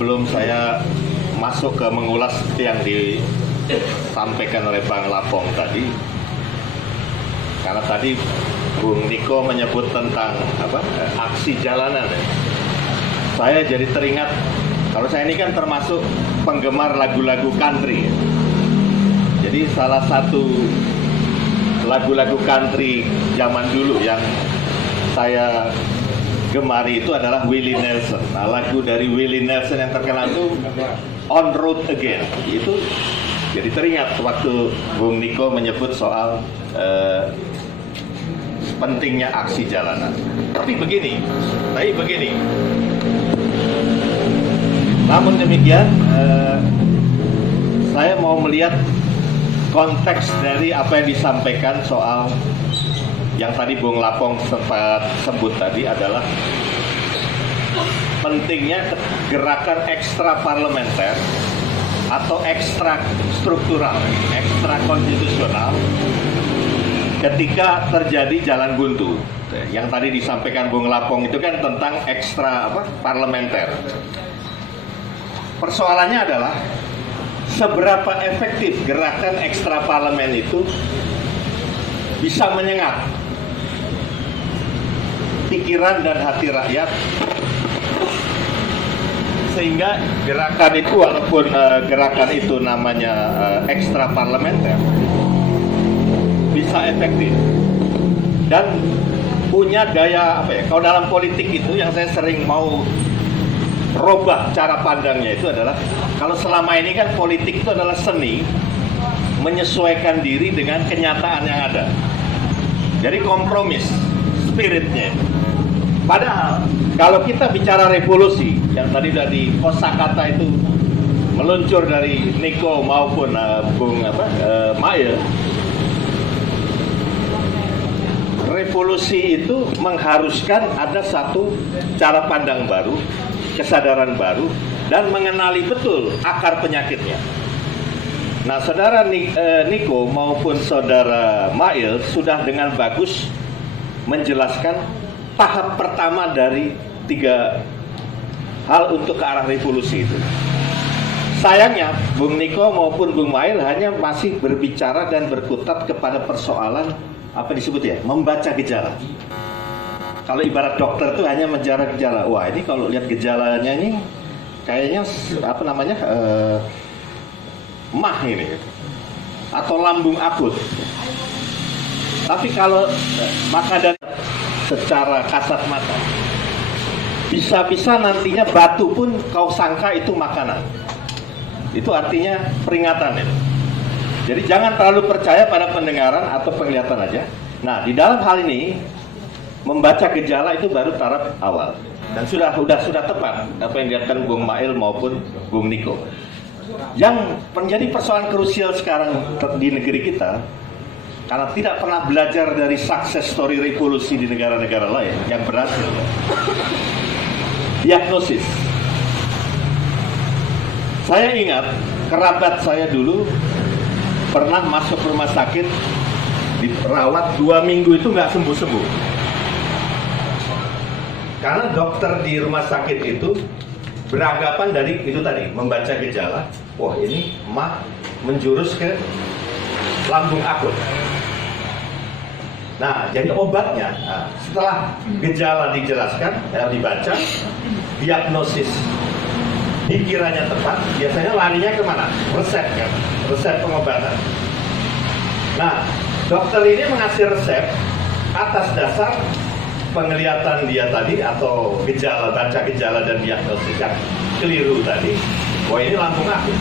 sebelum saya masuk ke mengulas yang disampaikan oleh Bang Lapong tadi, karena tadi Bung Niko menyebut tentang aksi jalanan, ya. Saya jadi teringat, kalau saya ini kan termasuk penggemar lagu-lagu country, ya. Jadi salah satu lagu-lagu country zaman dulu yang saya gemari itu adalah Willie Nelson. Nah, lagu dari Willie Nelson yang terkenal itu On Road Again. Itu jadi teringat waktu Bung Niko menyebut soal pentingnya aksi jalanan. Tapi begini. Namun demikian, saya mau melihat konteks dari apa yang disampaikan soal yang tadi Bung Lapong sempat sebut tadi adalah pentingnya gerakan ekstra parlementer atau ekstra struktural, ekstra konstitusional ketika terjadi jalan buntu. Yang tadi disampaikan Bung Lapong itu kan tentang ekstra parlementer. Persoalannya adalah seberapa efektif gerakan ekstra parlemen itu bisa menyengat pikiran dan hati rakyat, sehingga gerakan itu, walaupun gerakan itu namanya ekstra parlementer, bisa efektif dan punya gaya kalau dalam politik itu yang saya sering mau robah cara pandangnya itu adalah, kalau selama ini kan politik itu adalah seni menyesuaikan diri dengan kenyataan yang ada. Jadi kompromis spiritnya. Padahal kalau kita bicara revolusi yang tadi dari kosakata itu meluncur dari Niko maupun Bung Mail, revolusi itu mengharuskan ada satu cara pandang baru, kesadaran baru, dan mengenali betul akar penyakitnya. Nah, saudara Niko maupun saudara Mail sudah dengan bagus menjelaskan tahap pertama dari 3 hal untuk ke arah revolusi itu. Sayangnya Bung Niko maupun Bung Mail hanya masih berbicara dan berkutat kepada persoalan membaca gejala. Kalau ibarat dokter tuh hanya menjara gejala. Wah, ini kalau lihat gejalanya ini kayaknya mah ini atau lambung akut. Tapi kalau maka dari secara kasat mata, bisa-bisa nantinya batu pun kau sangka itu makanan. Itu artinya peringatan itu. Jadi jangan terlalu percaya pada pendengaran atau penglihatan aja. Nah, di dalam hal ini membaca gejala itu baru taraf awal, dan sudah tepat apa yang dikatakan Bung Mail maupun Bung Niko. Yang menjadi persoalan krusial sekarang di negeri kita, karena tidak pernah belajar dari success story revolusi di negara-negara lain yang berhasil. Diagnosis. Saya ingat kerabat saya dulu pernah masuk rumah sakit, diperawat 2 minggu itu nggak sembuh-sembuh. Karena dokter di rumah sakit itu beranggapan dari itu tadi, membaca gejala, wah ini mah menjurus ke lambung akut. Nah, jadi obatnya, setelah gejala dijelaskan, dibaca, diagnosis dikiranya tepat, biasanya larinya kemana? Resep kan? Resep pengobatan. Nah, dokter ini mengasih resep atas dasar penglihatan dia tadi atau gejala, baca gejala dan diagnosis yang keliru tadi, wah ini lambung akut.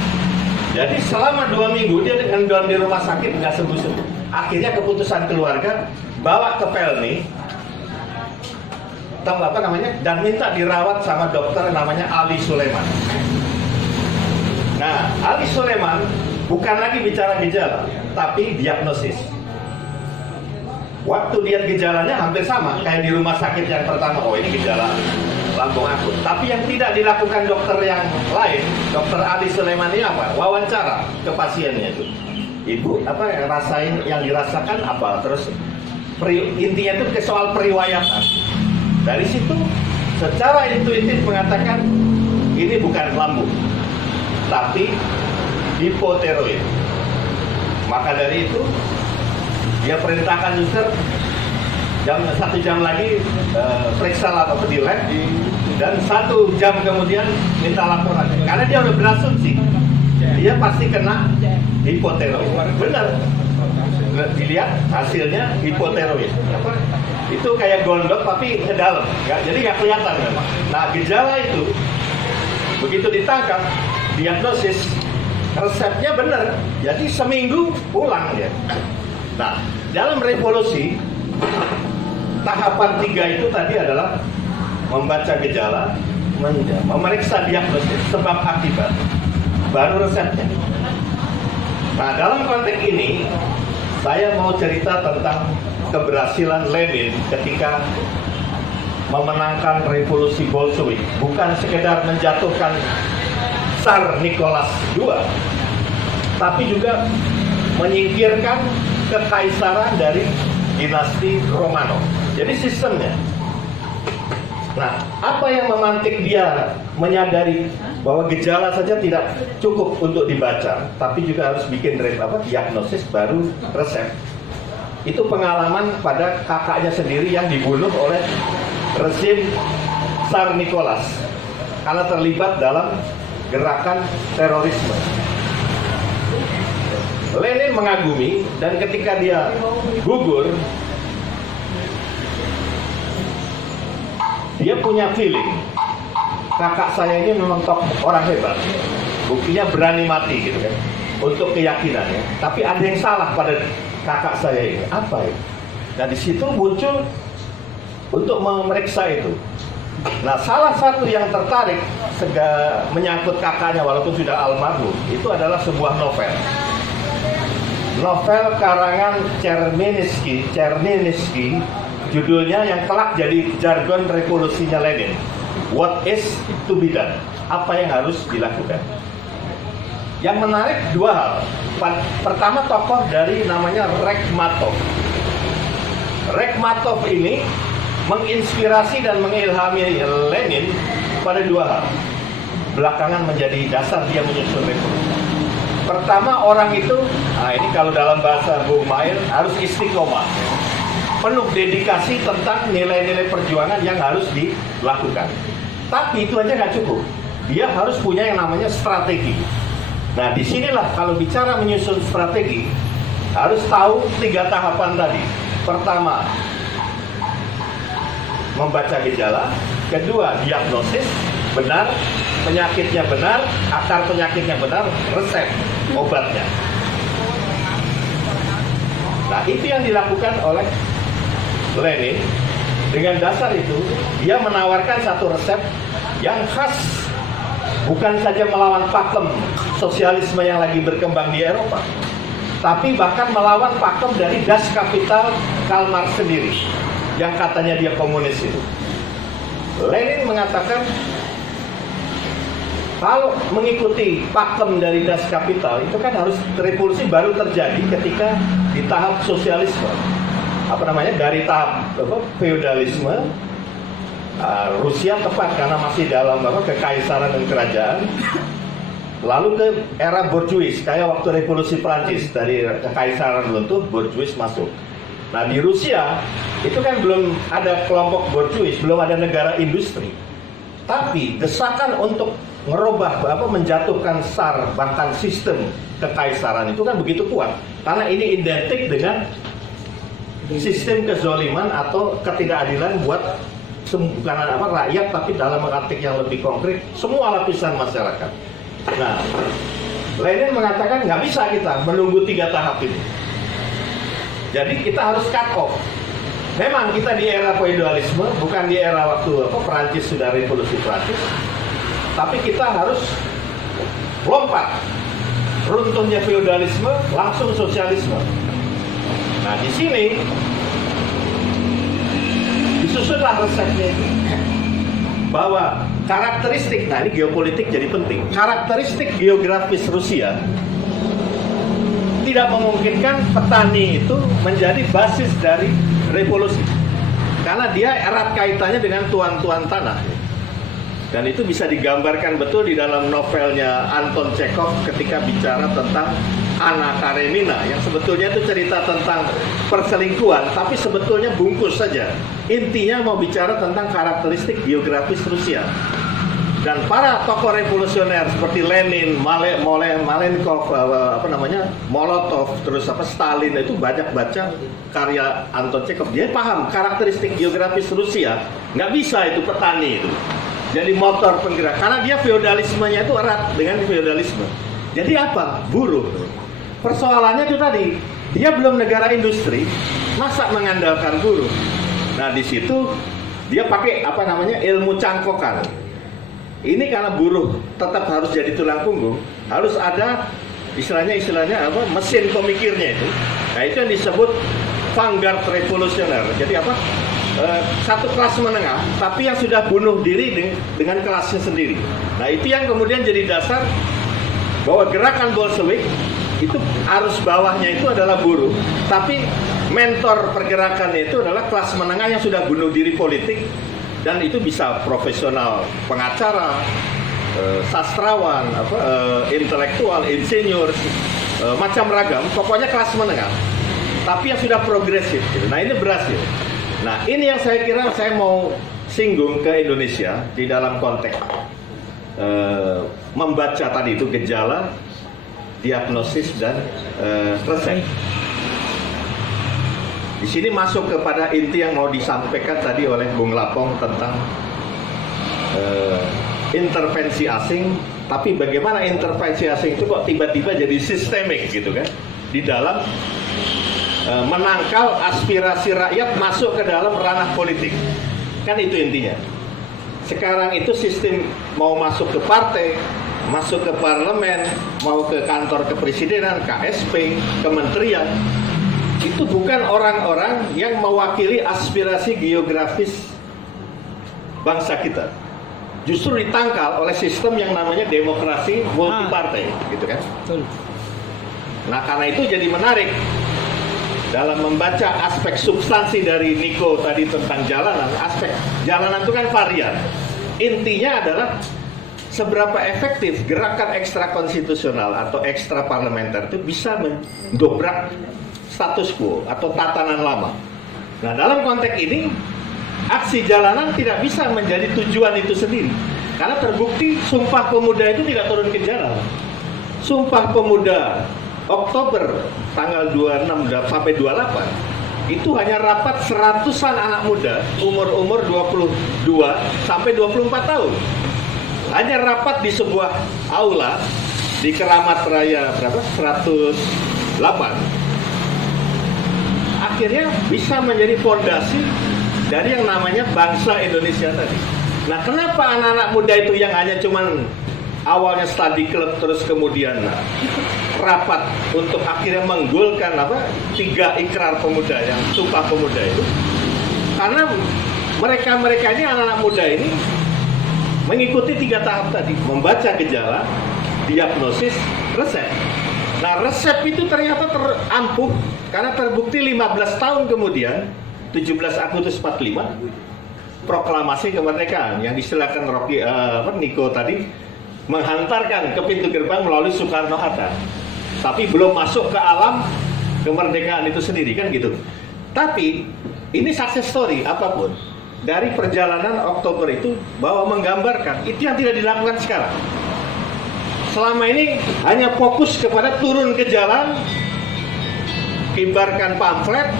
Jadi selama 2 minggu dia dengan di rumah sakit nggak sembuh-sembuh. Akhirnya keputusan keluarga bawa ke Pelni, tahu apa namanya, dan minta dirawat sama dokter namanya Ali Sulaiman. Nah, Ali Sulaiman bukan lagi bicara gejala, tapi diagnosis. Waktu lihat gejalanya hampir sama kayak di rumah sakit yang pertama. Oh, ini gejala lambung akut. Tapi yang tidak dilakukan dokter yang lain, dokter Ali Sulaiman ini apa? Wawancara ke pasiennya itu. Ibu, apa yang rasain, yang dirasakan apa? Terus intinya itu ke soal periwayatan. Dari situ secara intuitif mengatakan ini bukan lambung, tapi hipotiroid. Maka dari itu dia perintahkan user satu jam lagi periksa apa di lab, dan 1 jam kemudian minta laporan, karena dia udah berasumsi dia pasti kena hipotiroid. Benar, dilihat hasilnya hipotiroid. Itu kayak gondok tapi ke dalam, jadi nggak kelihatan memang. Nah, gejala itu begitu ditangkap, diagnosis, resepnya benar, jadi seminggu pulang dia. Nah, dalam revolusi tahapan 3 itu tadi adalah membaca gejala, memeriksa diagnosis sebab akibat, baru resepnya. Nah, dalam konteks ini saya mau cerita tentang keberhasilan Lenin ketika memenangkan revolusi Bolshevik, bukan sekedar menjatuhkan Tsar Nicholas II, tapi juga menyingkirkan kekaisaran dari dinasti Romanov. Jadi sistemnya. Nah, apa yang memantik dia menyadari bahwa gejala saja tidak cukup untuk dibaca, tapi juga harus bikin diagnosis baru resep. Itu pengalaman pada kakaknya sendiri yang dibunuh oleh rezim Tsar Nicholas karena terlibat dalam gerakan terorisme. Lenin mengagumi, dan ketika dia gugur, dia punya feeling, kakak saya ini memang orang hebat, buktinya berani mati gitu kan, untuk keyakinannya. Tapi ada yang salah pada kakak saya ini, apa ya? Nah, di situ muncul untuk memeriksa itu. Nah, salah satu yang tertarik menyangkut kakaknya walaupun sudah almarhum, itu adalah sebuah novel karangan Chernyshevsky, judulnya yang kelak jadi jargon revolusinya Lenin, What is to be done? Apa yang harus dilakukan? Yang menarik 2 hal. Pertama, tokoh dari namanya Rekhmatov. Rekhmatov ini menginspirasi dan mengilhami Lenin pada 2 hal. Belakangan menjadi dasar dia menyusun revolusi. Pertama, orang itu, ini kalau dalam bahasa Bung Mair, harus istiqomah, penuh dedikasi tentang nilai-nilai perjuangan yang harus dilakukan. Tapi itu aja nggak cukup. Dia harus punya yang namanya strategi. Nah, disinilah kalau bicara menyusun strategi, harus tahu 3 tahapan tadi. Pertama, membaca gejala. Kedua, diagnosis benar, penyakitnya benar, akar penyakitnya benar, resep obatnya. Nah, itu yang dilakukan oleh Lenin. Dengan dasar itu, dia menawarkan satu resep yang khas, bukan saja melawan pakem sosialisme yang lagi berkembang di Eropa, tapi bahkan melawan pakem dari Das Kapital Karl Marx sendiri, yang katanya dia komunis itu. Lenin mengatakan, kalau mengikuti pakem dari Das Kapital, itu kan harus revolusi baru terjadi ketika di tahap sosialisme. Dari tahap feodalisme, Rusia tepat karena masih dalam kekaisaran dan kerajaan, lalu ke era bourgeois, kayak waktu revolusi Prancis, dari kekaisaran runtuh, bourgeois masuk. Nah, di Rusia itu kan belum ada kelompok bourgeois, belum ada negara industri. Tapi desakan untuk menjatuhkan Tsar, bahkan sistem kekaisaran itu kan begitu kuat, karena ini identik dengan sistem kezoliman atau ketidakadilan buat rakyat, tapi dalam arti yang lebih konkret semua lapisan masyarakat. Nah, Lenin mengatakan nggak bisa kita menunggu 3 tahap ini. Jadi kita harus cut off. Memang kita di era feodalisme, bukan di era waktu Perancis sudah revolusi Perancis, tapi kita harus lompat. Runtuhnya feodalisme, langsung sosialisme. Nah, di sini disusunlah resepnya itu, bahwa karakteristik, nah ini geopolitik jadi penting, karakteristik geografis Rusia tidak memungkinkan petani itu menjadi basis dari revolusi, karena dia erat kaitannya dengan tuan-tuan tanah. Dan itu bisa digambarkan betul di dalam novelnya Anton Chekhov ketika bicara tentang Anna Karenina, yang sebetulnya itu cerita tentang perselingkuhan, tapi sebetulnya bungkus saja. Intinya mau bicara tentang karakteristik biografis Rusia. Dan para tokoh revolusioner seperti Lenin, Malenkov, Molotov, terus Stalin, itu banyak baca karya Anton Chekhov. Dia paham karakteristik geografis Rusia. Nggak bisa itu petani itu jadi motor penggerak, karena dia feodalismenya itu erat dengan feodalisme. Jadi apa? Buruh. Persoalannya itu tadi, dia belum negara industri, masa mengandalkan buruh. Nah di situ dia pakai ilmu cangkokan. Ini karena buruh tetap harus jadi tulang punggung, harus ada istilahnya mesin pemikirnya itu. Nah itu yang disebut vanguard revolusioner. Jadi satu kelas menengah, tapi yang sudah bunuh diri dengan kelasnya sendiri. Nah itu yang kemudian jadi dasar bahwa gerakan Bolshevik itu arus bawahnya itu adalah buruh, tapi mentor pergerakannya itu adalah kelas menengah yang sudah bunuh diri politik. Dan itu bisa profesional, pengacara, sastrawan, intelektual, insinyur, macam ragam, pokoknya kelas menengah. Tapi yang sudah progresif. Gitu. Nah ini berhasil. Nah ini yang saya kira saya mau singgung ke Indonesia di dalam konteks membaca tadi itu gejala, diagnosis, dan resep. Di sini masuk kepada inti yang mau disampaikan tadi oleh Bung Lapong tentang intervensi asing, tapi bagaimana intervensi asing itu kok tiba-tiba jadi sistemik gitu kan, di dalam menangkal aspirasi rakyat masuk ke dalam ranah politik. Kan itu intinya. Sekarang itu sistem mau masuk ke partai, masuk ke parlemen, mau ke kantor kepresidenan, KSP, kementerian, itu bukan orang-orang yang mewakili aspirasi geografis bangsa kita. Justru ditangkal oleh sistem yang namanya demokrasi multipartai, gitu kan? Nah, karena itu jadi menarik dalam membaca aspek substansi dari Niko tadi tentang jalanan. Aspek jalanan itu kan varian. Intinya adalah seberapa efektif gerakan ekstra konstitusional atau ekstra parlementer itu bisa mendobrak status quo atau tatanan lama. Nah, dalam konteks ini aksi jalanan tidak bisa menjadi tujuan itu sendiri, karena terbukti Sumpah Pemuda itu tidak turun ke jalan. Sumpah Pemuda Oktober tanggal 26 sampai 28 itu hanya rapat seratusan anak muda umur 22 sampai 24 tahun. Hanya rapat di sebuah aula di Keramat Raya 108. Akhirnya bisa menjadi fondasi dari yang namanya bangsa Indonesia tadi. Nah, kenapa anak-anak muda itu yang hanya cuman awalnya study club terus kemudian rapat untuk akhirnya menggolkan 3 ikrar pemuda yang Sumpah Pemuda itu? Karena mereka ini anak-anak muda ini mengikuti 3 tahap tadi, membaca gejala, diagnosis, resep. Nah, resep itu ternyata terampuh karena terbukti 15 tahun kemudian, 17 Agustus 45, proklamasi kemerdekaan yang disilakan Niko tadi menghantarkan ke pintu gerbang melalui Soekarno-Hatta. Tapi belum masuk ke alam kemerdekaan itu sendiri, kan gitu. Tapi ini success story apapun dari perjalanan Oktober itu bahwa menggambarkan itu yang tidak dilakukan sekarang. Selama ini hanya fokus kepada turun ke jalan, kibarkan pamflet,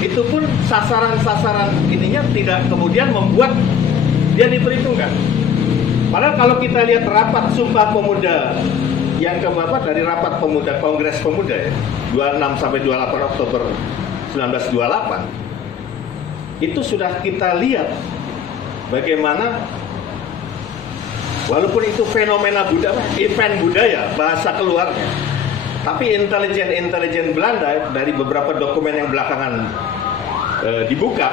itu pun sasaran-sasaran ininya tidak kemudian membuat dia diperhitungkan. Padahal kalau kita lihat rapat Sumpah Pemuda yang dari rapat pemuda, Kongres Pemuda ya, 26 sampai 28 Oktober 1928, itu sudah kita lihat bagaimana walaupun itu fenomena budaya, event budaya, bahasa keluarnya, tapi intelijen Belanda dari beberapa dokumen yang belakangan dibuka,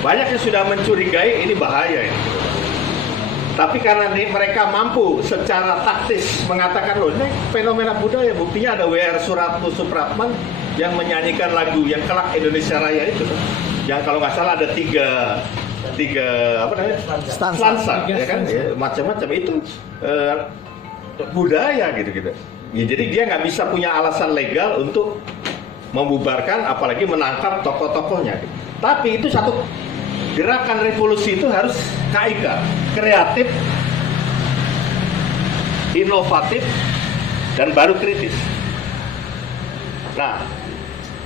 banyak yang sudah mencurigai ini bahaya ini. Tapi karena mereka mampu secara taktis mengatakan, loh ini fenomena budaya, buktinya ada W.R. Supratman yang menyanyikan lagu yang kelak Indonesia Raya itu, yang kalau nggak salah ada 3 apa namanya, stansa, ya kan, ya, macam-macam itu budaya gitu. Ya, jadi dia nggak bisa punya alasan legal untuk membubarkan, apalagi menangkap tokoh-tokohnya. Tapi itu satu gerakan revolusi itu harus KIK, kreatif, inovatif, dan baru kritis. Nah,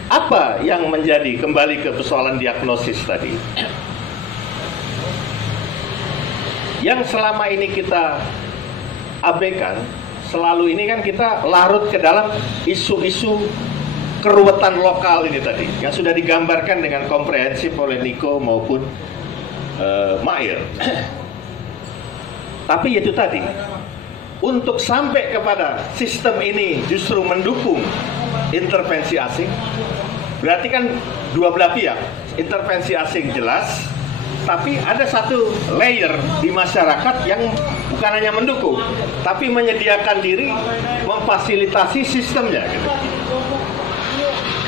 apa yang menjadi, kembali ke persoalan diagnosis tadi, yang selama ini kita abaikan, selalu ini kan kita larut ke dalam isu-isu keruwetan lokal ini tadi, yang sudah digambarkan dengan komprehensif oleh Niko maupun Mail. Tapi itu tadi, untuk sampai kepada sistem ini justru mendukung intervensi asing, berarti kan dua belah pihak, intervensi asing jelas, tapi ada satu layer di masyarakat yang bukan hanya mendukung, tapi menyediakan diri memfasilitasi sistemnya gitu.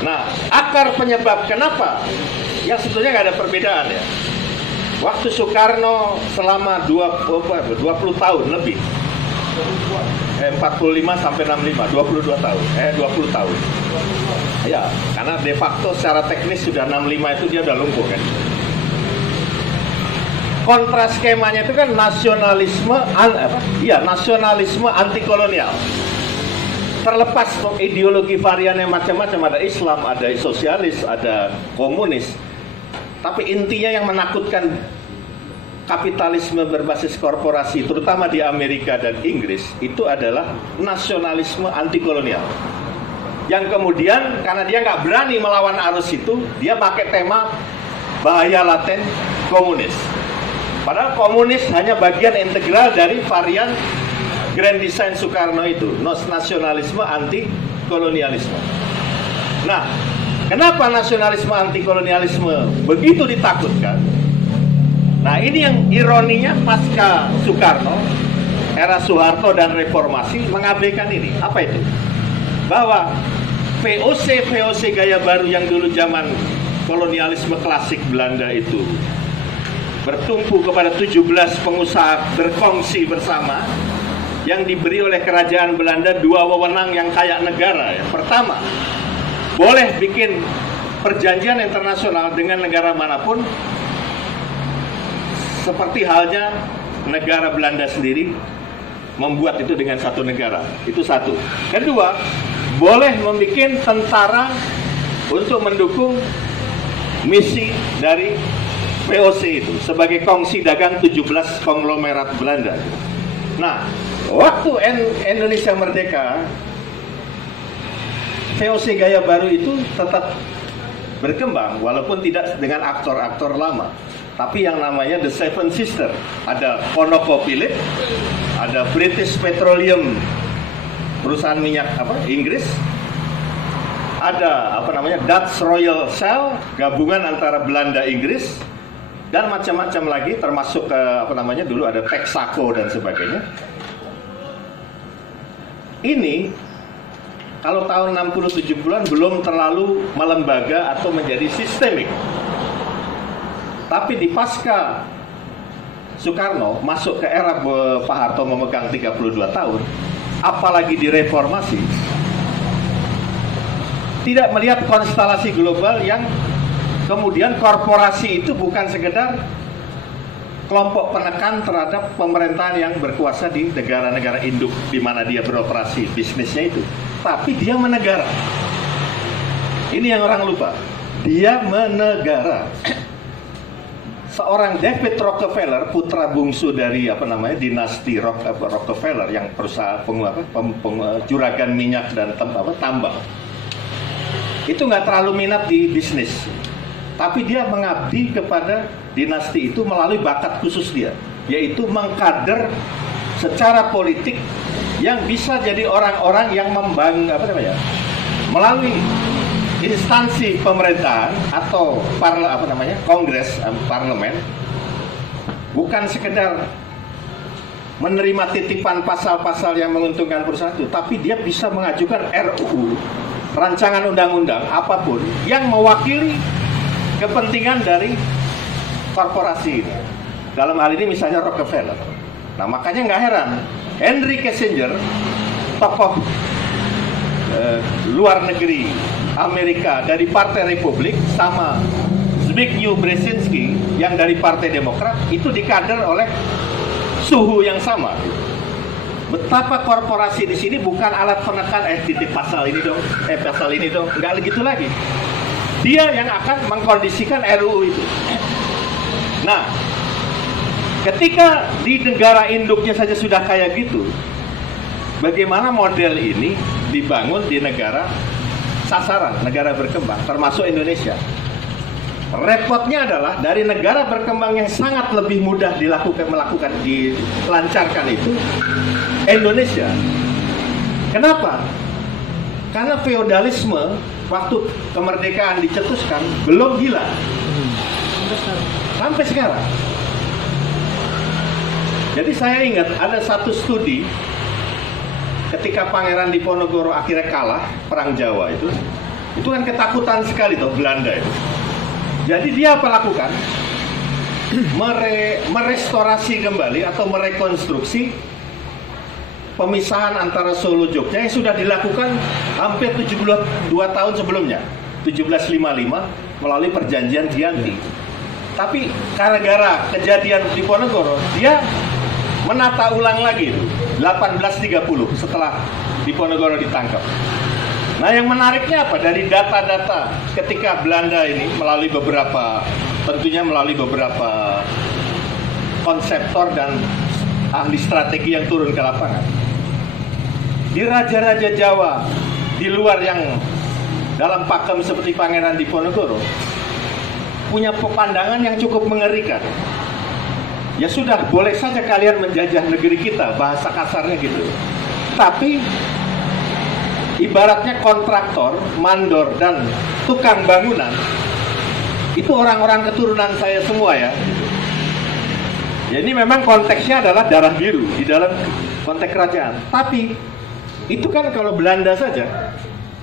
Nah, akar penyebab kenapa yang sebetulnya nggak ada perbedaan ya. Waktu Soekarno selama 20 tahun lebih, 45 sampai 65, 22 tahun, 20 tahun. Ya, karena de facto secara teknis sudah 65 itu dia udah lumpuh kan. Kontra skemanya itu kan nasionalisme, nasionalisme anti kolonial. Terlepas ideologi variannya macam-macam, ada Islam, ada sosialis, ada komunis. Tapi intinya yang menakutkan kapitalisme berbasis korporasi, terutama di Amerika dan Inggris, itu adalah nasionalisme anti kolonial. Yang kemudian karena dia nggak berani melawan arus itu, dia pakai tema bahaya laten komunis. Padahal komunis hanya bagian integral dari varian Grand Design Soekarno itu, nasionalisme anti kolonialisme. Nah, kenapa nasionalisme anti kolonialisme begitu ditakutkan? Nah, ini yang ironinya pasca Soekarno, era Soeharto dan reformasi mengabaikan ini. Apa itu? Bahwa VOC gaya baru yang dulu zaman kolonialisme klasik Belanda itu bertumpu kepada 17 pengusaha berkongsi bersama, yang diberi oleh kerajaan Belanda dua wewenang yang kayak negara ya. Pertama, boleh bikin perjanjian internasional dengan negara manapun, seperti halnya negara Belanda sendiri membuat itu dengan satu negara. Itu satu. Kedua, boleh membuat tentara untuk mendukung misi dari VOC itu sebagai kongsi dagang 17 konglomerat Belanda. Nah, waktu Indonesia merdeka, VOC gaya baru itu tetap berkembang, walaupun tidak dengan aktor-aktor lama. Tapi yang namanya The Seven Sisters, ada ConocoPhillips, ada British Petroleum, perusahaan minyak Inggris, ada Dutch Royal Shell, gabungan antara Belanda Inggris, dan macam-macam lagi, termasuk dulu ada Texaco dan sebagainya. Ini kalau tahun 60-70-an belum terlalu melembaga atau menjadi sistemik. Tapi di pasca Soekarno masuk ke era Pak Harto memegang 32 tahun, apalagi direformasi, tidak melihat konstelasi global yang kemudian korporasi itu bukan sekedar kelompok penekan terhadap pemerintahan yang berkuasa di negara-negara induk di mana dia beroperasi bisnisnya itu, tapi dia menegara. Ini yang orang lupa, dia menegara. Seorang David Rockefeller, putra bungsu dari dinasti Rockefeller yang perusahaan juragan minyak dan tambang, itu nggak terlalu minat di bisnis, tapi dia mengabdi kepada dinasti itu melalui bakat khusus dia, yaitu mengkader secara politik yang bisa jadi orang-orang yang melalui instansi pemerintahan atau kongres, parlemen, bukan sekedar menerima titipan pasal-pasal yang menguntungkan perusahaan itu, tapi dia bisa mengajukan RUU, rancangan undang-undang apapun yang mewakili kepentingan dari korporasi ini. Dalam hal ini misalnya Rockefeller. Nah makanya nggak heran Henry Kissinger, tokoh luar negeri Amerika dari Partai Republik, sama Zbigniew Brzezinski yang dari Partai Demokrat, itu dikader oleh suhu yang sama. Betapa korporasi di sini bukan alat penekan titik pasal ini dong, pasal ini dong, nggak begitu lagi. Dia yang akan mengkondisikan RUU itu. Nah, ketika di negara induknya saja sudah kayak gitu, bagaimana model ini dibangun di negara sasaran, negara berkembang, termasuk Indonesia? Repotnya adalah dari negara berkembang yang sangat lebih mudah dilancarkan itu Indonesia. Kenapa? Karena feodalisme waktu kemerdekaan dicetuskan belum hilang sampai sekarang. Jadi saya ingat ada satu studi ketika Pangeran Diponegoro akhirnya kalah perang Jawa itu kan ketakutan sekali tuh Belanda itu. Jadi dia apa lakukan? Merestorasi kembali atau merekonstruksi pemisahan antara Solo Jogja yang sudah dilakukan hampir 72 tahun sebelumnya, 1755 melalui perjanjian Giyanti. Tapi gara-gara kejadian Diponegoro, dia menata ulang lagi itu 1830 setelah Diponegoro ditangkap. Nah yang menariknya apa? Dari data-data ketika Belanda ini tentunya melalui beberapa konseptor dan ahli strategi yang turun ke lapangan. Di raja-raja Jawa di luar yang dalam pakem seperti Pangeran Diponegoro punya pepandangan yang cukup mengerikan. Ya sudah, boleh saja kalian menjajah negeri kita, bahasa kasarnya gitu. Tapi ibaratnya kontraktor, mandor, dan tukang bangunan itu orang-orang keturunan saya semua ya. Ya ini memang konteksnya adalah darah biru di dalam konteks kerajaan. Tapi itu kan kalau Belanda saja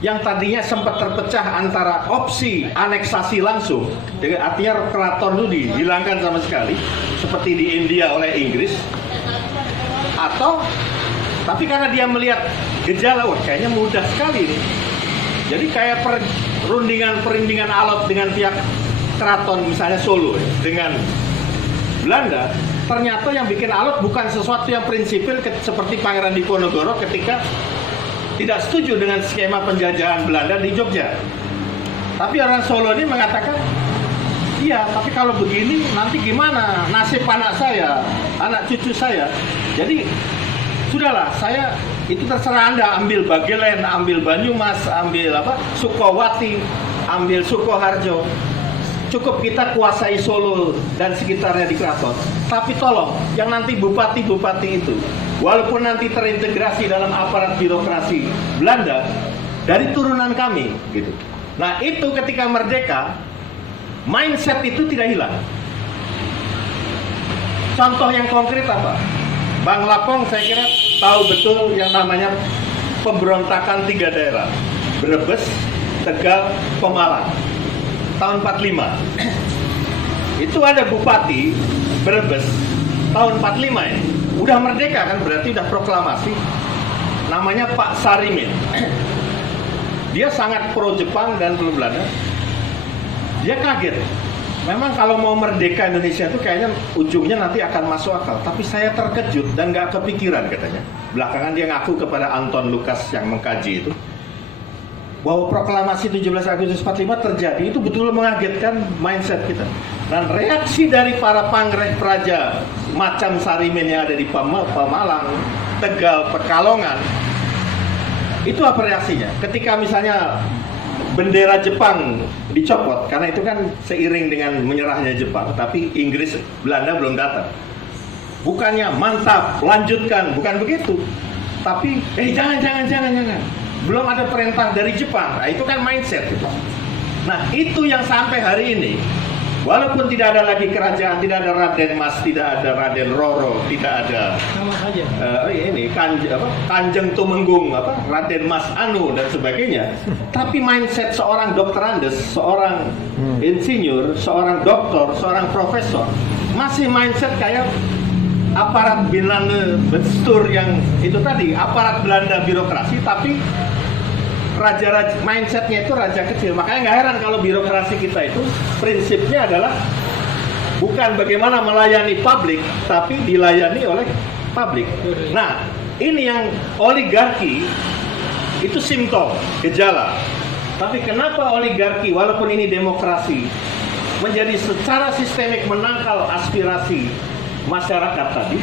yang tadinya sempat terpecah antara opsi aneksasi langsung, artinya keraton itu dihilangkan sama sekali, seperti di India oleh Inggris, tapi karena dia melihat gejala, wah kayaknya mudah sekali nih. Jadi kayak perundingan alot dengan pihak keraton misalnya Solo dengan Belanda, ternyata yang bikin alot bukan sesuatu yang prinsipil seperti Pangeran Diponegoro ketika tidak setuju dengan skema penjajahan Belanda di Jogja. Tapi orang Solo ini mengatakan, iya, tapi kalau begini nanti gimana nasib anak saya, anak cucu saya. Jadi sudahlah, saya itu terserah Anda, ambil Bagelen, ambil Banyumas, ambil Sukowati, ambil Sukoharjo. Cukup kita kuasai Solo dan sekitarnya di keraton. Tapi tolong, yang nanti bupati-bupati itu, walaupun nanti terintegrasi dalam aparat birokrasi Belanda, dari turunan kami, gitu. Nah itu ketika merdeka, mindset itu tidak hilang. Contoh yang konkret apa? Bang Lapong saya kira tahu betul yang namanya pemberontakan 3 daerah, Brebes, Tegal, Pemalang, tahun 45. Itu ada bupati Brebes tahun 45 ini, udah merdeka kan, berarti udah proklamasi, namanya Pak Sarimin. Dia sangat pro Jepang dan pro Belanda. Dia kaget. Memang kalau mau merdeka Indonesia itu kayaknya ujungnya nanti akan masuk akal. Tapi saya terkejut dan gak kepikiran katanya. Belakangan dia ngaku kepada Anton Lukas yang mengkaji itu, bahwa proklamasi 17 Agustus 45 terjadi itu betul mengagetkan mindset kita. Dan reaksi dari para pangreh praja macam Sarimin yang ada di Pemalang, Tegal, Pekalongan, itu apa reaksinya? Ketika misalnya bendera Jepang dicopot, karena itu kan seiring dengan menyerahnya Jepang, tapi Inggris, Belanda belum datang. Bukannya mantap, lanjutkan, bukan begitu. Tapi jangan. Belum ada perintah dari Jepang. Nah, itu kan mindset. Nah, itu yang sampai hari ini, Walaupun tidak ada lagi kerajaan, tidak ada Raden Mas, tidak ada Raden Roro, tidak ada sama saja. Kanjeng Tumenggung, Raden Mas Anu dan sebagainya. Tapi mindset seorang dokter Andes, seorang insinyur, seorang doktor, seorang profesor masih mindset kayak aparat Belanda bestur yang itu tadi, aparat Belanda birokrasi, tapi raja-raja mindsetnya itu raja kecil. Makanya nggak heran kalau birokrasi kita itu prinsipnya adalah bukan bagaimana melayani publik, tapi dilayani oleh publik. Nah, ini yang oligarki itu simptom, gejala. Tapi kenapa oligarki walaupun ini demokrasi menjadi secara sistemik menangkal aspirasi masyarakat tadi?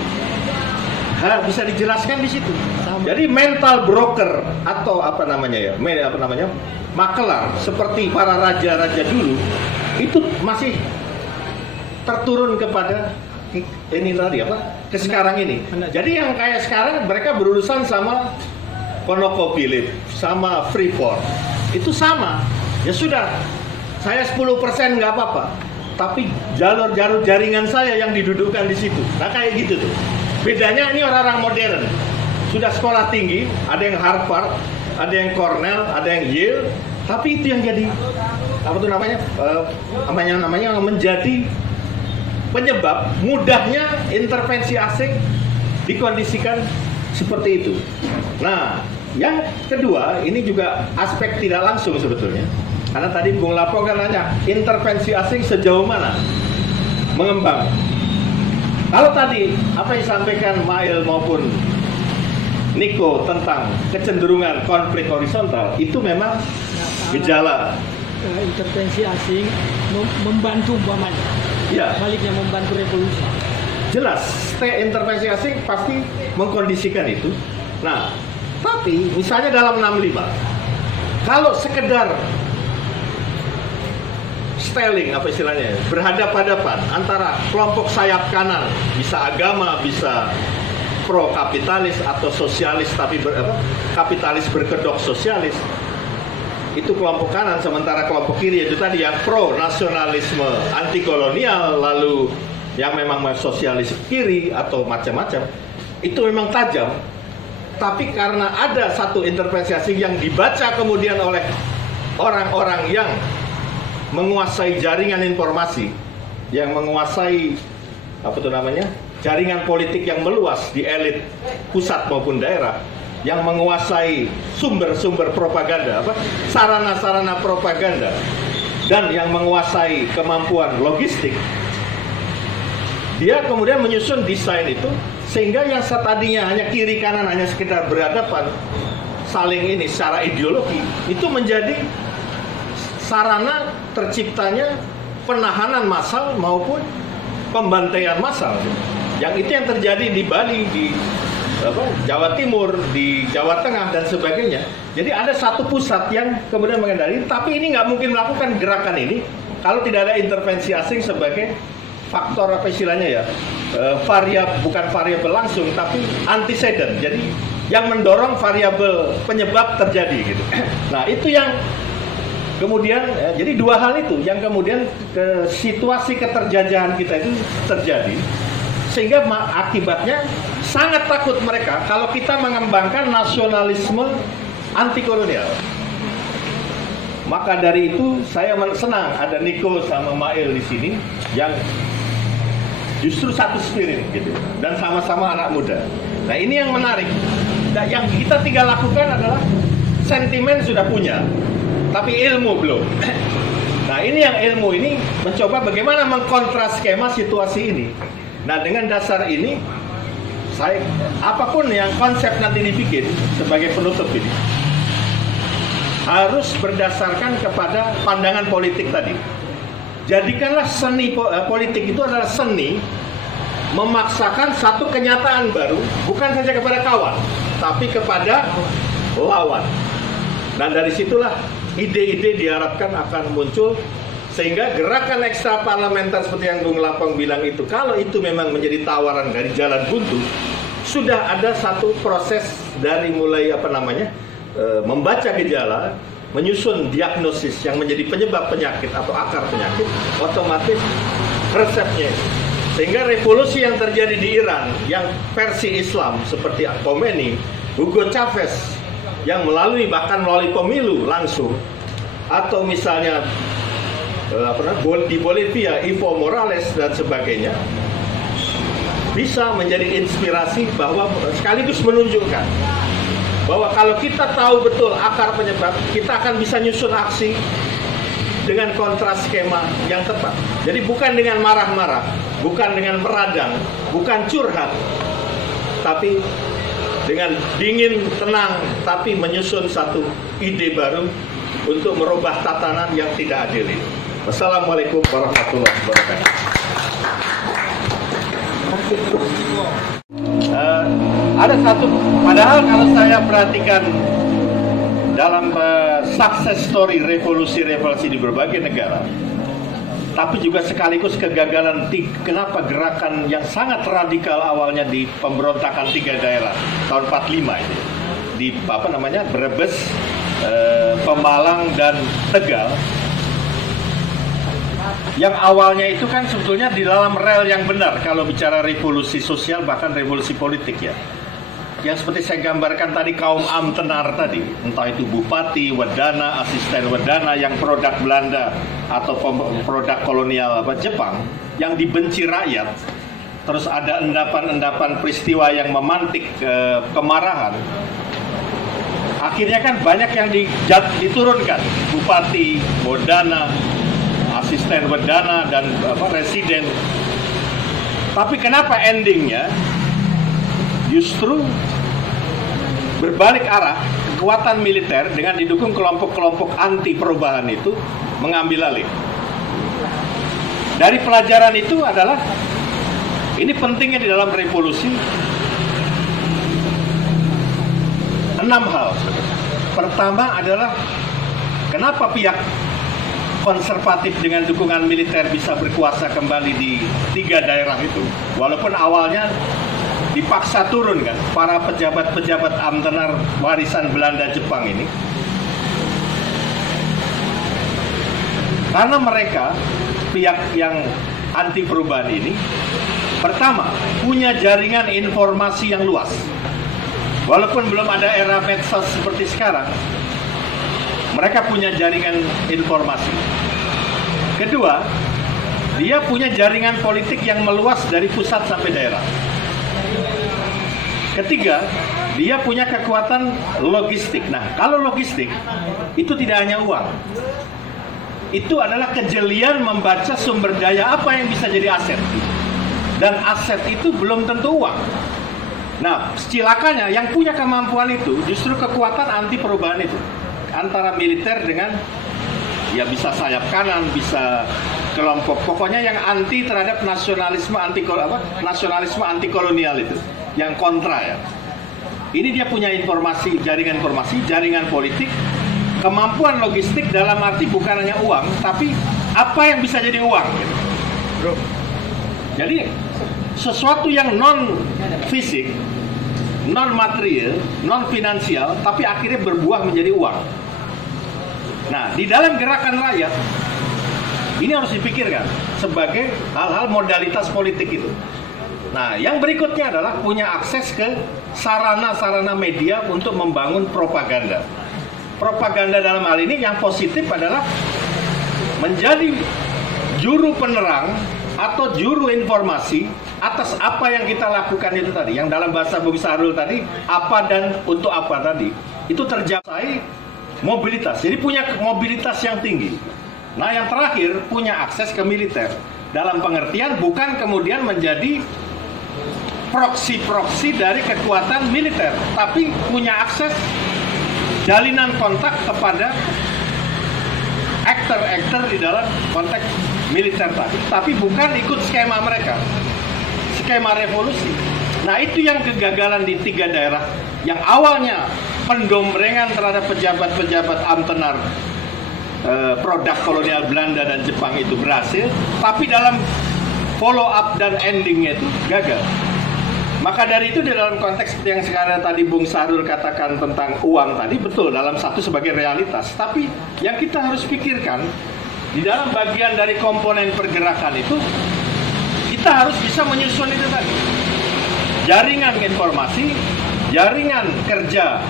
Bisa dijelaskan di situ. Jadi mental broker atau makelar seperti para raja-raja dulu itu masih terturun kepada ini tadi ke sekarang ini. Jadi yang kayak sekarang mereka berurusan sama ConocoPhillips, sama Freeport. Itu sama. Ya sudah, saya 10% nggak apa-apa. Tapi jalur-jalur jaringan saya yang didudukkan di situ. Nah kayak gitu tuh. Bedanya ini orang-orang modern, sudah sekolah tinggi, ada yang Harvard, ada yang Cornell, ada yang Yale, tapi itu yang jadi menjadi penyebab mudahnya intervensi asing dikondisikan seperti itu. Nah, yang kedua ini juga aspek tidak langsung sebetulnya, karena tadi Bung Lapo kan nanya intervensi asing sejauh mana mengembang. Kalau tadi apa yang disampaikan Mail maupun Niko tentang kecenderungan konflik horizontal, itu memang gejala. Intervensi asing membantu umpamanya. Ya. Baliknya membantu revolusi. Jelas, intervensi asing pasti mengkondisikan itu. Nah, tapi misalnya dalam 65, kalau sekedar styling berhadap-hadapan antara kelompok sayap kanan, bisa agama, bisa pro kapitalis atau sosialis tapi kapitalis berkedok sosialis, itu kelompok kanan, sementara kelompok kiri itu tadi yang pro nasionalisme anti kolonial, lalu yang memang sosialis kiri atau macam-macam, itu memang tajam. Tapi karena ada satu intervensi asing yang dibaca kemudian oleh orang-orang yang menguasai jaringan informasi, yang menguasai jaringan politik yang meluas di elit pusat maupun daerah, yang menguasai sumber-sumber propaganda, sarana-sarana propaganda, dan yang menguasai kemampuan logistik, dia kemudian menyusun desain itu sehingga yang tadinya hanya kiri kanan hanya sekedar berhadapan saling ini secara ideologi, itu menjadi sarana terciptanya penahanan massal maupun pembantaian massal. Yang itu yang terjadi di Bali, di Jawa Timur, di Jawa Tengah dan sebagainya. Jadi ada satu pusat yang kemudian mengendalikan, tapi ini nggak mungkin melakukan gerakan ini kalau tidak ada intervensi asing sebagai faktor bukan variabel langsung tapi antecedent. Jadi yang mendorong variabel penyebab terjadi gitu. Nah, itu yang kemudian, jadi dua hal itu yang kemudian situasi keterjajahan kita itu terjadi, sehingga akibatnya sangat takut mereka kalau kita mengembangkan nasionalisme anti kolonial. Maka dari itu saya senang ada Niko sama Mail di sini yang justru satu spirit gitu dan sama-sama anak muda. Nah, ini yang menarik. Nah, yang kita tinggal lakukan adalah sentimen sudah punya, tapi ilmu belum. Nah, ini yang ilmu ini mencoba bagaimana mengkontras skema situasi ini. Nah, dengan dasar ini, apapun yang konsep nanti dibikin sebagai penutup ini, harus berdasarkan kepada pandangan politik tadi. Jadikanlah seni politik itu adalah seni memaksakan satu kenyataan baru, bukan saja kepada kawan, tapi kepada lawan. Dan dari situlah ide-ide diharapkan akan muncul, sehingga gerakan ekstra parlementer seperti yang Bung Lapang bilang itu, kalau itu memang menjadi tawaran dari jalan buntu, sudah ada satu proses dari mulai membaca gejala, menyusun diagnosis yang menjadi penyebab penyakit atau akar penyakit, otomatis resepnya. Sehingga revolusi yang terjadi di Iran yang versi Islam seperti Khomeini, Hugo Chavez yang bahkan melalui pemilu langsung, atau misalnya di Bolivia Evo Morales dan sebagainya, bisa menjadi inspirasi bahwa sekaligus menunjukkan bahwa kalau kita tahu betul akar penyebab, kita akan bisa nyusun aksi dengan kontras skema yang tepat. Jadi bukan dengan marah-marah, bukan dengan meradang, bukan curhat, tapi dengan dingin, tenang, tapi menyusun satu ide baru untuk merubah tatanan yang tidak adil ini. Wassalamualaikum warahmatullahi wabarakatuh. Ada satu, padahal kalau saya perhatikan dalam success story revolusi-revolusi di berbagai negara, tapi juga sekaligus kegagalan kenapa gerakan yang sangat radikal awalnya di pemberontakan 3 daerah tahun 45 ini di Brebes, Pemalang dan Tegal, yang awalnya itu kan sebetulnya di dalam rel yang benar kalau bicara revolusi sosial bahkan revolusi politik ya. Yang seperti saya gambarkan tadi, kaum Amtenar tadi, entah itu bupati, wedana, asisten wedana yang produk Belanda atau produk kolonial Jepang yang dibenci rakyat, terus ada endapan-endapan peristiwa yang memantik kemarahan. Akhirnya kan banyak yang diturunkan, bupati, wedana, asisten wedana dan residen. Tapi kenapa endingnya justru berbalik arah, kekuatan militer dengan didukung kelompok-kelompok anti perubahan itu mengambil alih. Dari pelajaran itu adalah, ini pentingnya di dalam revolusi, 6 hal. Pertama adalah kenapa pihak konservatif dengan dukungan militer bisa berkuasa kembali di 3 daerah itu, walaupun awalnya dipaksa turun kan, para pejabat-pejabat Amtenar warisan Belanda Jepang ini. Karena mereka, pihak yang anti perubahan ini, pertama, punya jaringan informasi yang luas. Walaupun belum ada era medsos seperti sekarang, mereka punya jaringan informasi. Kedua, dia punya jaringan politik yang meluas dari pusat sampai daerah. Ketiga, dia punya kekuatan logistik. Nah, kalau logistik itu tidak hanya uang, itu adalah kejelian membaca sumber daya apa yang bisa jadi aset, dan aset itu belum tentu uang. Nah, cilakanya yang punya kemampuan itu justru kekuatan anti perubahan itu, antara militer dengan ya bisa sayap kanan, bisa kelompok, pokoknya yang anti terhadap nasionalisme anti kolonial itu, yang kontra ya. Ini dia punya informasi, jaringan politik, kemampuan logistik, dalam arti bukan hanya uang, tapi apa yang bisa jadi uang gitu. Jadi sesuatu yang non fisik, non material, non finansial, tapi akhirnya berbuah menjadi uang. Nah, di dalam gerakan rakyat ini harus dipikirkan sebagai hal-hal modalitas politik itu. Nah, yang berikutnya adalah punya akses ke sarana-sarana media untuk membangun propaganda. Propaganda dalam hal ini yang positif adalah menjadi juru penerang atau juru informasi atas apa yang kita lakukan itu tadi. Yang dalam bahasa Bung Sahrul tadi, apa dan untuk apa tadi, itu tercapai mobilitas. Jadi punya mobilitas yang tinggi. Nah, yang terakhir punya akses ke militer. Dalam pengertian bukan kemudian menjadi proksi-proksi dari kekuatan militer, tapi punya akses jalinan kontak kepada aktor-aktor di dalam konteks militer tadi, tapi bukan ikut skema mereka, skema revolusi. Nah, itu yang kegagalan di 3 daerah yang awalnya pendombrengan terhadap pejabat-pejabat Amtenar produk kolonial Belanda dan Jepang itu berhasil, tapi dalam follow up dan endingnya itu gagal. Maka dari itu di dalam konteks yang sekarang tadi Bung Sahrul katakan tentang uang tadi, betul dalam satu sebagai realitas. Tapi yang kita harus pikirkan di dalam bagian dari komponen pergerakan itu, kita harus bisa menyusun itu tadi. Jaringan informasi, jaringan kerja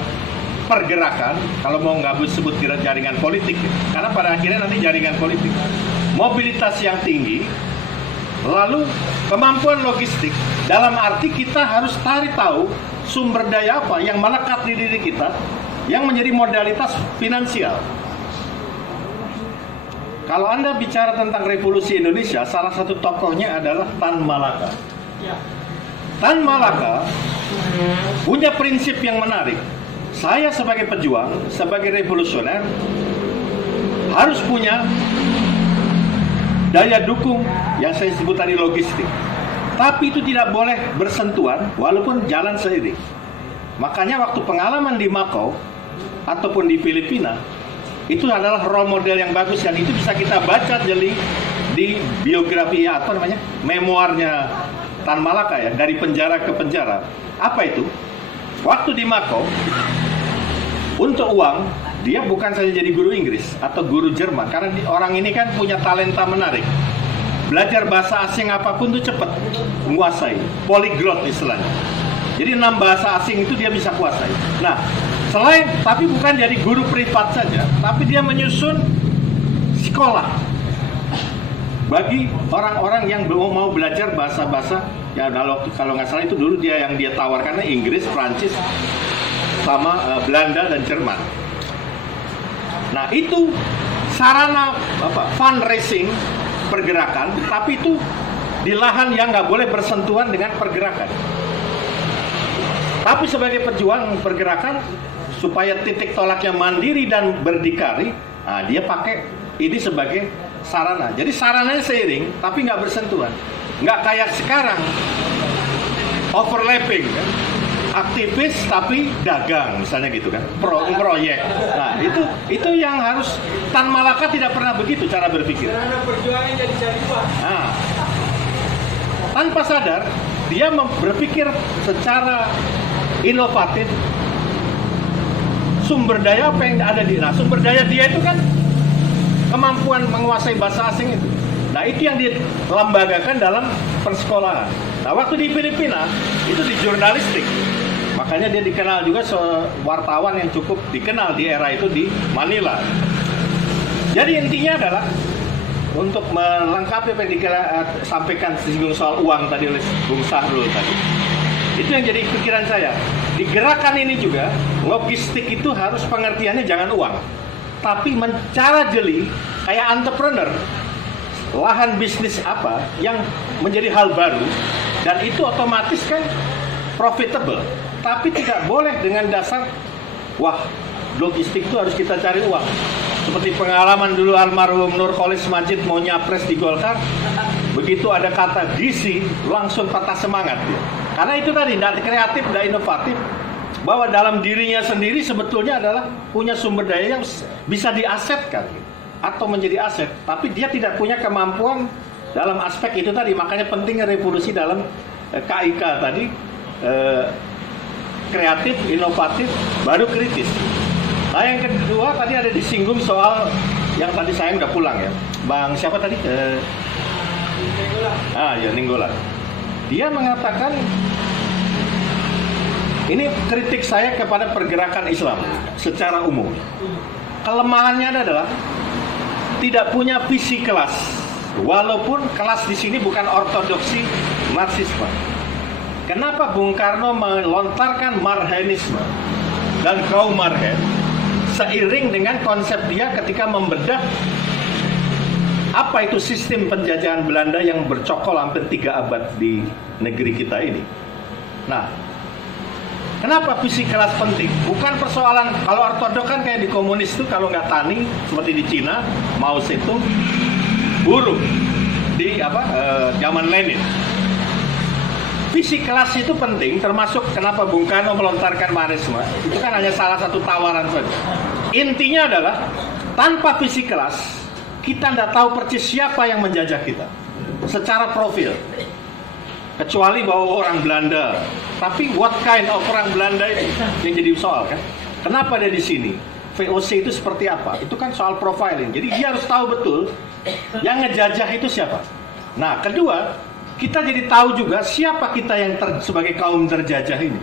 pergerakan, kalau mau nggak sebut jaringan politik, karena pada akhirnya nanti jaringan politik. Mobilitas yang tinggi, lalu kemampuan logistik, dalam arti kita harus tahu sumber daya apa yang melekat di diri kita, yang menjadi modalitas finansial. Kalau Anda bicara tentang revolusi Indonesia, salah satu tokohnya adalah Tan Malaka. Tan Malaka punya prinsip yang menarik. Saya sebagai pejuang, sebagai revolusioner, harus punya daya dukung yang saya sebut tadi logistik. Tapi itu tidak boleh bersentuhan walaupun jalan seiring. Makanya waktu pengalaman di Macau ataupun di Filipina, itu adalah role model yang bagus, dan itu bisa kita baca jeli di biografi atau namanya memoarnya Tan Malaka ya, dari penjara ke penjara. Apa itu? Waktu di Macau, untuk uang dia bukan saja jadi guru Inggris atau guru Jerman, karena orang ini kan punya talenta menarik. Belajar bahasa asing apapun tuh cepat menguasai, polyglot istilahnya. Jadi 6 bahasa asing itu dia bisa kuasai. Nah, tapi bukan jadi guru privat saja, tapi dia menyusun sekolah bagi orang-orang yang mau belajar bahasa-bahasa. Ya kalau nggak salah itu dulu yang dia tawarkannya Inggris, Prancis, sama Belanda dan Jerman. Nah itu sarana fundraising pergerakan, tapi itu di lahan yang nggak boleh bersentuhan dengan pergerakan. Tapi sebagai pejuang pergerakan, supaya titik tolaknya mandiri dan berdikari, nah dia pakai ini sebagai sarana. Jadi sarananya seiring, tapi nggak bersentuhan. Nggak kayak sekarang, overlapping kan? Aktivis tapi dagang misalnya gitu kan, proyek. Nah itu yang harus Tan Malaka tidak pernah begitu cara berpikir. Nah, tanpa sadar dia berpikir secara inovatif. Sumber daya apa yang ada sumber daya dia itu kan kemampuan menguasai bahasa asing itu. Nah itu yang dilembagakan dalam persekolahan. Nah waktu di Filipina itu di jurnalistik, makanya dia dikenal juga wartawan yang cukup dikenal di era itu di Manila. Jadi intinya adalah untuk melengkapi apa yang sampaikan singgung soal uang tadi oleh Bung Sahrul tadi. Itu yang jadi pikiran saya. Di gerakan ini juga logistik itu harus pengertiannya jangan uang, tapi cara jeli kayak entrepreneur. Lahan bisnis apa yang menjadi hal baru, dan itu otomatis kan profitable, tapi tidak boleh dengan dasar wah logistik itu harus kita cari uang. Seperti pengalaman dulu almarhum Nurcholish Madjid mau nyapres di Golkar, begitu ada kata gizi langsung patah semangat dia. Karena itu tadi tidak kreatif, tidak inovatif, bahwa dalam dirinya sendiri sebetulnya adalah punya sumber daya yang bisa diasetkan atau menjadi aset, tapi dia tidak punya kemampuan dalam aspek itu tadi. Makanya pentingnya revolusi dalam KIK tadi, kreatif, inovatif, baru kritis. Nah yang kedua tadi ada disinggung soal yang tadi saya udah pulang ya, Bang siapa tadi? Ninggolan. Dia mengatakan ini kritik saya kepada pergerakan Islam secara umum. Kelemahannya adalah tidak punya visi kelas, walaupun kelas di sini bukan ortodoksi Marxisme. Kenapa Bung Karno melontarkan Marhenisme dan kaum Marhen seiring dengan konsep dia ketika membedah apa itu sistem penjajahan Belanda yang bercokol hampir 3 abad di negeri kita ini. Nah, kenapa visi kelas penting? Bukan persoalan kalau ortodok kan kayak di komunis itu kalau nggak tani seperti di Cina, Mao Zedong, buruh di zaman Lenin. Visi kelas itu penting, termasuk kenapa Bung Karno melontarkan Marxisme. Itu kan hanya salah satu tawaran saja. Intinya adalah tanpa visi kelas kita tidak tahu persis siapa yang menjajah kita secara profil. kecuali bahwa orang Belanda. Tapi what kind of orang Belanda ini yang jadi soal kan? Kenapa dia di sini? VOC itu seperti apa? Itu kan soal profiling. Jadi dia harus tahu betul yang ngejajah itu siapa. Nah, kedua, kita jadi tahu juga siapa kita yang sebagai kaum terjajah ini.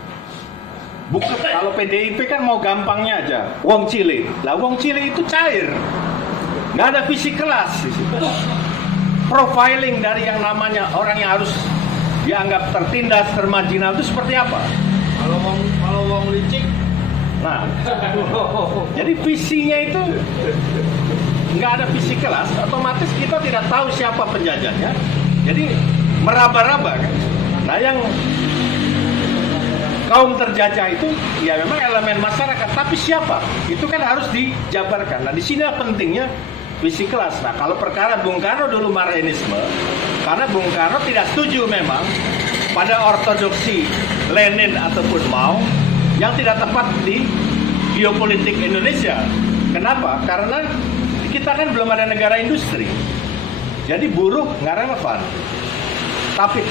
Bukan kalau PDIP kan mau gampangnya aja, wong Chile. Lah wong Chile itu cair, nggak ada visi kelas. Profiling dari yang namanya orang yang harus dianggap tertindas, termarginal itu seperti apa? Kalau wong licik, nah, jadi visinya itu nggak ada visi kelas, otomatis kita tidak tahu siapa penjajahnya. Jadi meraba-raba kan. Nah, yang kaum terjajah itu ya memang elemen masyarakat, tapi siapa? Itu kan harus dijabarkan. Nah, di sini pentingnya visi kelas. Nah, kalau perkara Bung Karno dulu Marxisme, karena Bung Karno tidak setuju memang pada ortodoksi Lenin ataupun Mao yang tidak tepat di geopolitik Indonesia. Kenapa? Karena kita kan belum ada negara industri. Jadi buruh nggak relevan. Tapi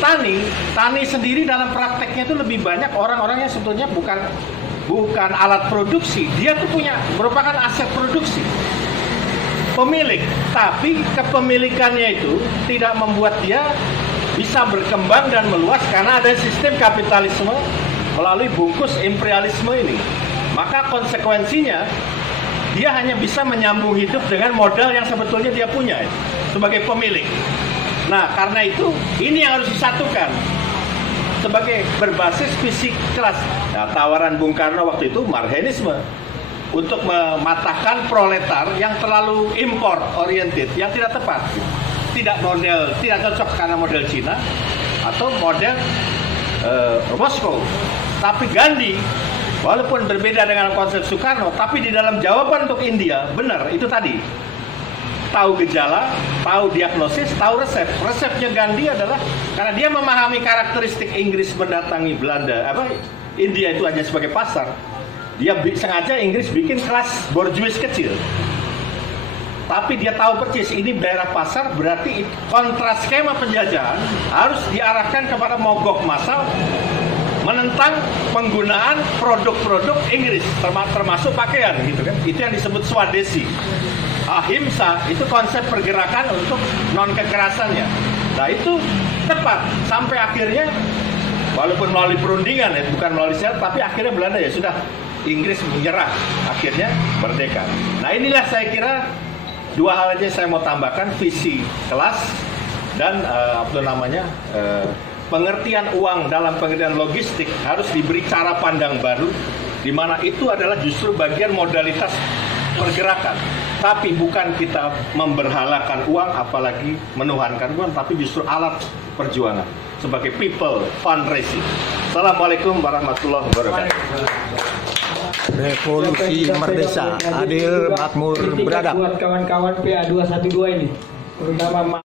tani sendiri dalam prakteknya itu lebih banyak orang-orang yang sebetulnya bukan alat produksi. Dia tuh merupakan aset produksi. Pemilik, tapi kepemilikannya itu tidak membuat dia bisa berkembang dan meluas karena ada sistem kapitalisme melalui bungkus imperialisme ini. Maka konsekuensinya dia hanya bisa menyambung hidup dengan modal yang sebetulnya dia punya sebagai pemilik. Nah, karena itu ini yang harus disatukan sebagai berbasis visi kelas. Nah, tawaran Bung Karno waktu itu Marxisme untuk mematahkan proletar yang terlalu import oriented, yang tidak tepat, tidak cocok karena model Cina atau model Moskow. Tapi Gandhi, walaupun berbeda dengan konsep Soekarno, tapi di dalam jawaban untuk India benar itu tadi. Tahu gejala, tahu diagnosis, tahu resep. Resepnya Gandhi adalah karena dia memahami karakteristik Inggris mendatangi India itu hanya sebagai pasar. Dia sengaja Inggris bikin kelas borjuis kecil. Tapi dia tahu persis ini daerah pasar, berarti kontra skema penjajahan harus diarahkan kepada mogok massal, menentang penggunaan produk-produk Inggris termasuk pakaian gitu kan. Itu yang disebut Swadesi. Ahimsa itu konsep pergerakan untuk non kekerasannya. Nah, itu tepat sampai akhirnya walaupun melalui perundingan bukan melalui senjata, tapi akhirnya Belanda ya sudah, Inggris menyerah, akhirnya merdeka. Nah, inilah saya kira dua hal aja saya mau tambahkan, visi kelas dan pengertian uang dalam pengertian logistik harus diberi cara pandang baru, di mana itu adalah justru bagian modalitas pergerakan. Tapi bukan kita memberhalakan uang, apalagi menuhankan uang, tapi justru alat perjuangan sebagai people fundraising. Assalamualaikum warahmatullahi wabarakatuh. Revolusi Merdeka, adil, makmur, beradab. Buat kawan-kawan PA 212 ini, terutama